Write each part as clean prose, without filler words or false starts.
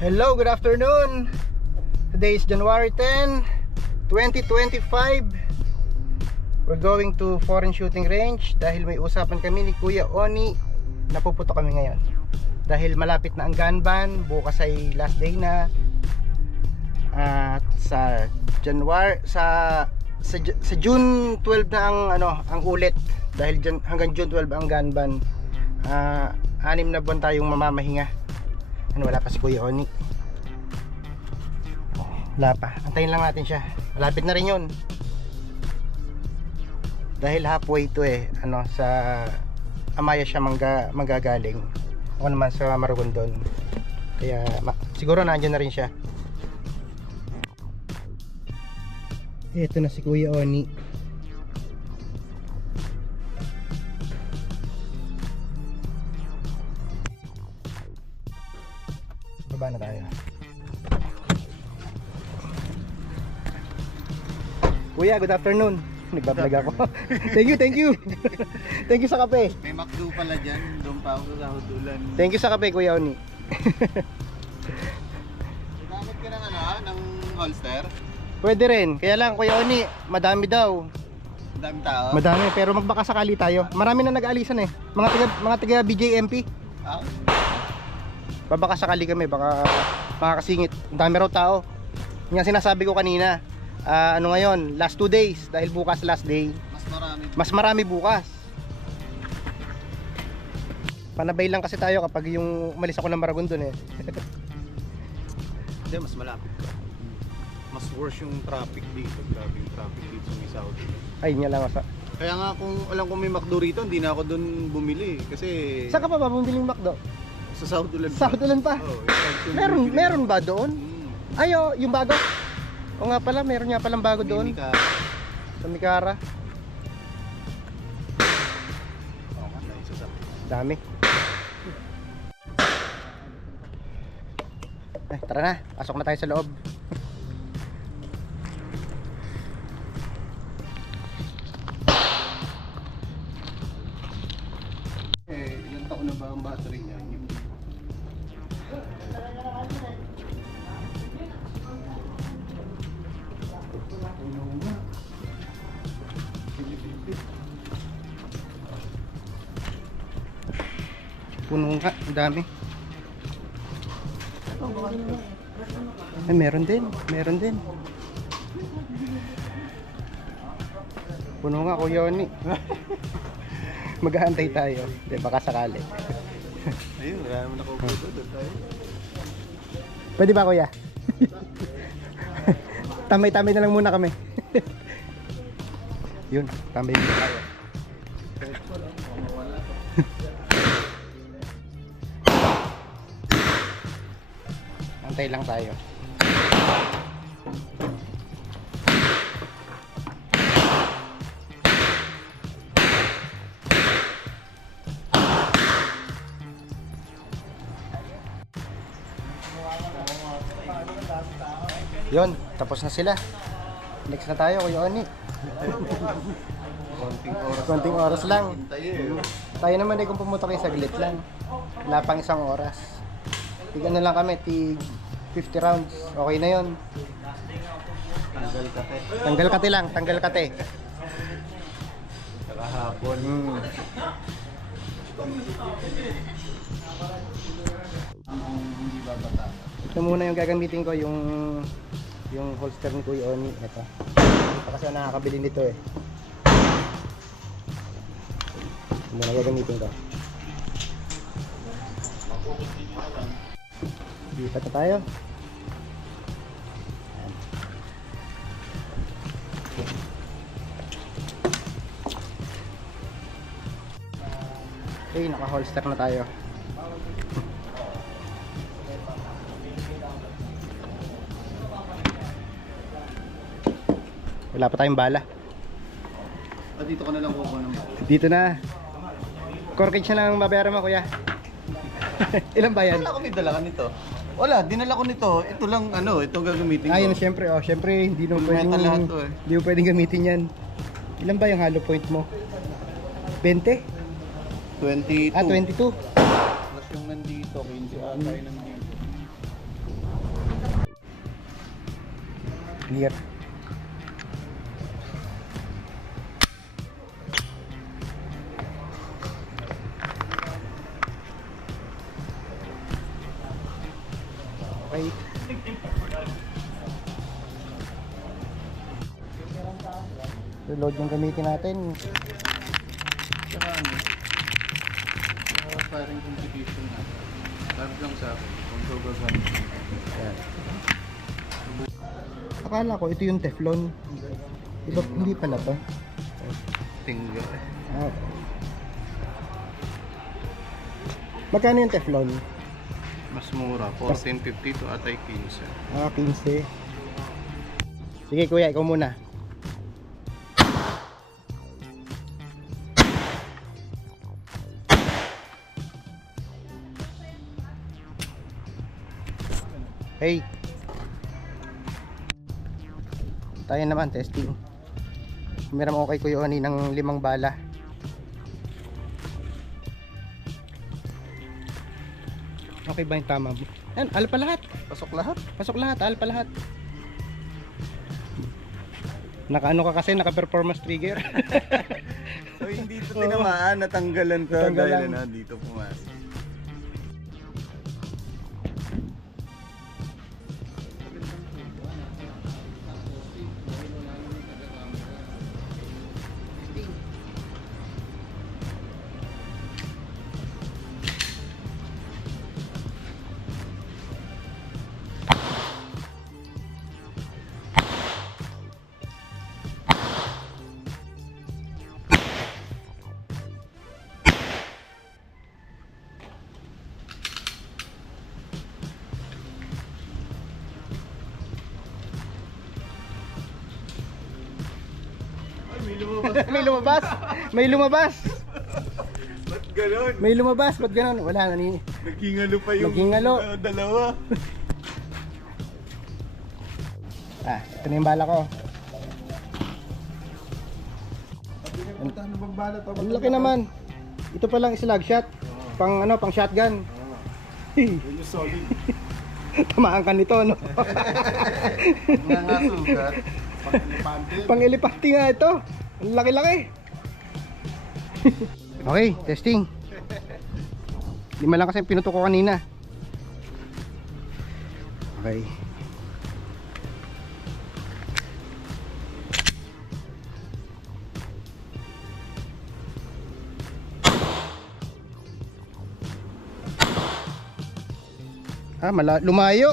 Hello, good afternoon. Today is January 10, 2025. We're going to foreign shooting range dahil may usapan kami ni Kuya Oni. Napuputo kami ngayon dahil malapit na ang gun ban. Bukas ay last day na. At sa January sa June 12 na ang ulit dahil hanggang June 12 ang gun ban. 6 na buwan tayong mamamahinga. Wala pa si Kuya Oni. Wala pa. Antayin lang natin siya. Malapit na rin yun. Dahil halfway to sa Amaya siya manggagaling. Ako naman sa Maragondon. Kaya siguro nandiyan na rin siya. Ito na si Kuya Oni. Baba na tayo. Kuya, good afternoon. Nagbablog ako. Thank you. Thank you sa kape. May McDo pala dyan. Doon pa ako sa Hudulan. Thank you sa kape, Kuya Oni. Gamit ka ng holster? Pwede rin. Kaya lang, Kuya Oni, madami daw. Madami tao? Madami, pero magbaka sakali tayo. Marami na nag-aalisan eh. Mga taga BJMP. Ah? Babaka sakali kami, baka makakasingit. Ang dami raw tao. Yung sinasabi ko kanina. Ngayon, last 2 days. Dahil bukas last day. Mas marami bukas. Panabay lang kasi tayo kapag yung umalis ako ng Maragondon eh. Hindi, mas malapit ka. Mas worse yung traffic dito. Grabe yung traffic dito sa may South. Ay, nga lang sa. Kaya nga kung may McDo rito, hindi na ako doon bumili. Kasi... Saan ka pa ba bumiling McDo? Sa South Ulan pa. South Ulan pa? Oo. Meron ba doon? Ay, yung bago? O nga pala, meron nga palang bago doon. Sa Mikara. Oo nga, isa sa... Dami. Tara na, pasok na tayo sa loob. Ilang taon na ba ang battery niya? Puno nga, ang dami. Ay, meron din. Puno nga, Kuya Oni. Mag-aantay tayo. Hindi, baka sakali. Ayun, wala naman ako puto doon tayo. Pwede ba, Kuya? Tamay-tamay na lang muna kami. Yun, tambay muna tayo. Antay lang tayo. Yun, tapos na sila. Next na tayo, Kuya Oni. Konting oras lang. Tayo naman kung pumunta kayo saglit lang. Wala pang 1 oras. Tig lang kami, tig 50 rounds. Okay na yun. Tanggal kate lang, tanggal kate. Kahapon. Hindi babata. Ito muna yung gagamitin ko, yung holster ni Kuya Oni. Ito. Kasi nakakabili nito eh. Ito muna gagamitin ko. Lipat na tayo. Okay, naka-holster na tayo. Wala pa tayong bala. Dito ka na lang kukuha ng bala. Dito na. Corkage na lang mabayaran mo, Kuya. Ilan ba yan? Wala ko may dala ka nito. Wala, dinala ko nito. Ito lang ito gagamitin ko. Ayun, syempre, syempre hindi mo Full pwedeng metal lahat to eh. Hindi mo pwedeng gamitin 'yan. Ilan ba yung hollow point mo? 20? 22. 22. Plus yung nandito, 15 ata yung nandito. gear. Okay. Load yung gamitin natin. Tsaka ano, firing competition na. Sabi lang sa akin, kung ito gagamit. Ayan. Akala ko ito yung Teflon. Iba, hindi pala to. Tingga. Ah. Magkano yung Teflon? Mas mura, 14.50 to atay 15. Ah, 15. Sige kuya, ikaw muna. Hey. Tayo naman, testing. Meron ako kay Kuya Oni ng 5 bala. Okay ba yung tama mo? Ayan, alpa lahat. Pasok lahat? Pasok lahat, alpa lahat. Naka-ano ka kasi, naka-performance trigger. So hindi ito tinamaan, natanggalan ko Natanggalan. dahil na dito pumasok. May lumabas. May lumabas. Ba't ganon? May lumabas. Ba't ganun? Wala na ni. Nagkingalo pa yung Nagkingalo. Dalawa. Ah, ito na yung bala ko. Ano bang bala to? Ang laki naman. Ito pa lang slug shot. Pang ano, pang shotgun. Yun yung solid. Tamaan ka nito, no? Nangasugat. Pang-elepante. Pang elepante nga ito. Ang laki-laki. Okay, testing. 5 lang kasi pinuto ko kanina. Okay. Ah, lumayo.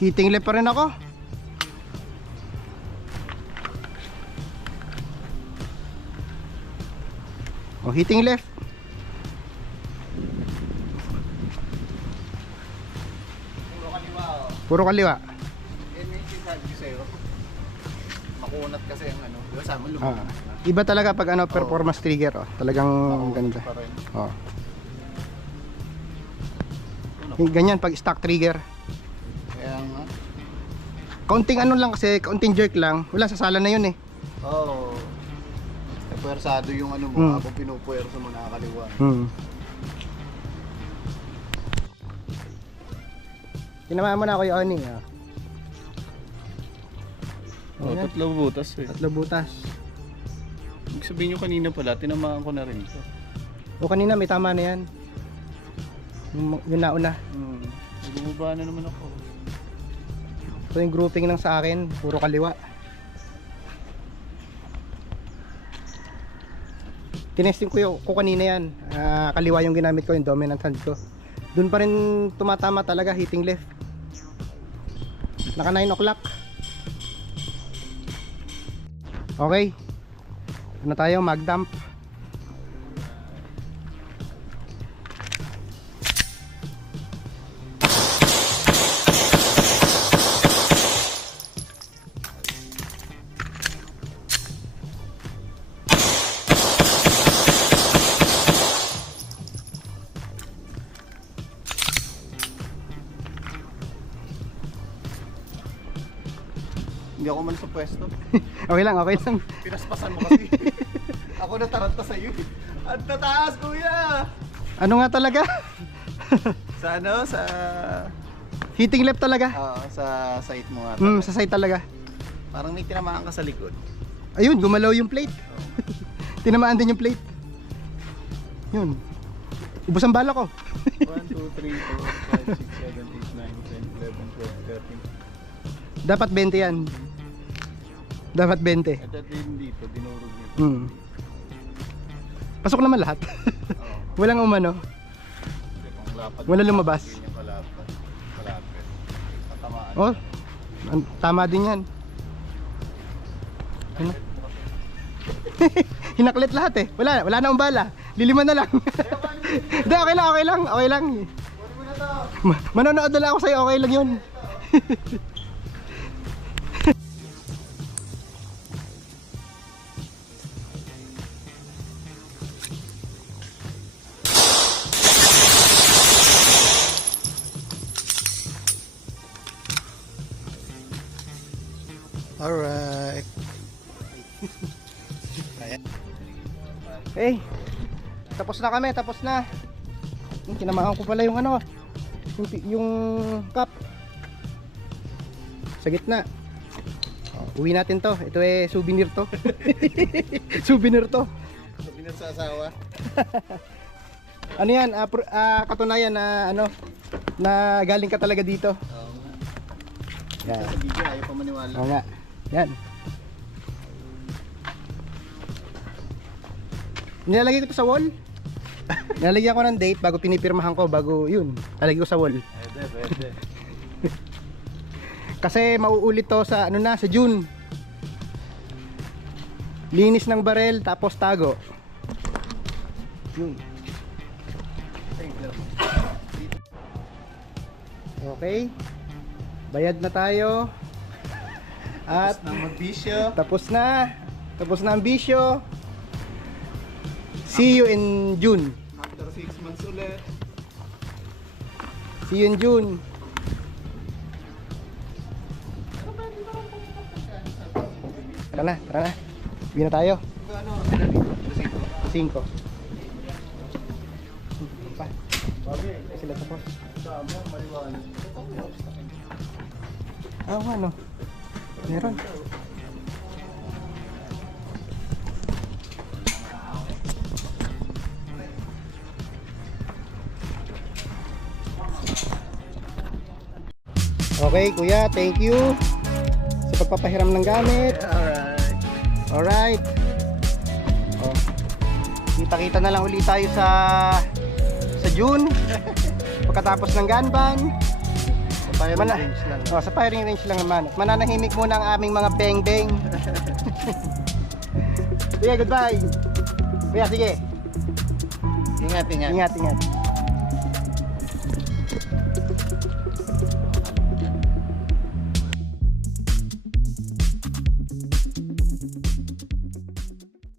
Hitting left pa rin ako. Oh, hitting left. Puro kaliwa oh. Puro kaliwa. Yan yung sinasabi ko sa'yo. Makunat kasi ang ano. Diba sa amin Ah, lumakas na. iba talaga pag ano performance trigger, oh. Talagang Makunat ganda. pa rin. Oh. Ganyan pag stock trigger. Kaya nga. Kaunting ano lang kasi, kaunting jerk lang. Wala, sa sala na yun eh. Oo. Puwersado yung ano mo, Hmm. habang pinupuwersa mo nakakaliwa. Tinamaan mo na ako yung Oni. Oh. Oh, Ayan. 3 butas eh. 3 butas. Ibig sabihin nyo kanina pala, tinamaan ko na rin ito. O kanina may tama na yan. Yung nauna. Bumaba na naman ako. Ito yung grouping lang sa akin. Puro kaliwa. Tinesting ko kanina yan. Kaliwa yung ginamit ko, yung dominant hand ko. Doon pa rin tumatama talaga, hitting left. Naka 9 o'clock. Okay. Ano tayo? Mag-dump. Hindi ako man sa pwesto. Okay lang, okay lang. Pinaspasan mo kasi. Ako nataranta sa'yo. Ang tataas, kuya! Ano nga talaga? Sa ano? Sa... Hitting left talaga. sa site mo nga. Sa side talaga. Parang may tinamaan ka sa likod. Ayun, gumalaw yung plate. Tinamaan din yung plate. Yun. Ubus ang bala ko. 1, 2, 3, 4, 5, 6, 7, 8, 9, 10, 11, 12, 13. Dapat 20 yan. Dapat 20. Ito din dito, dinurog nito. Pasok naman lahat. Oo. Walang umano. Kung lapad. Wala lumabas. Ganyan kalapad. Kalapad. Tatamaan. Oh, tama din yan. Ano? Hinaklit lahat eh. Wala na umbala. Liliman na lang. Hindi, okay lang, okay lang. Okay lang. Kunin mo na to. Manonood na lang ako sa'yo, okay lang yun. Alright. Okay. Tapos na kami, tapos na. Kinamahan ko pala yung ano, yung cup. Sa gitna. Uwi natin to. Ito eh souvenir to. Souvenir to. Sabi na sa asawa. Ano yan? Katunayan na ano na galing ka talaga dito. Oo nga. Yan. Sa video, ayaw pa maniwala. Oo nga. Yan. Nilalagay ko to sa wall. Nilalagyan ko ng date bago pinipirmahan ko, bago yun. Lalagay ko sa wall. Pwede. Kasi mauulit to sa ano na, sa June. Linis ng barel tapos tago. Yun. Okay. Bayad na tayo. At Nang magbisyo. tapos na. Tapos na ang bisyo. See you in June. After 6 months ulit. See you in June. Tara na, tara na. Uwi na tayo. Ano? 5. Pa. Sila tapos. Tama, maliwanag. Ano? Meron. Okay, kuya, thank you sa pagpapahiram ng gamit. Alright. Alright. Oh. Kita-kita na lang ulit tayo sa June. Pagkatapos ng Ganban. Sa firing range lang. Oh, sa firing range lang naman. Mananahimik muna ang aming mga beng-beng. Sige, goodbye. Kuya, sige. Ingat. Ingat.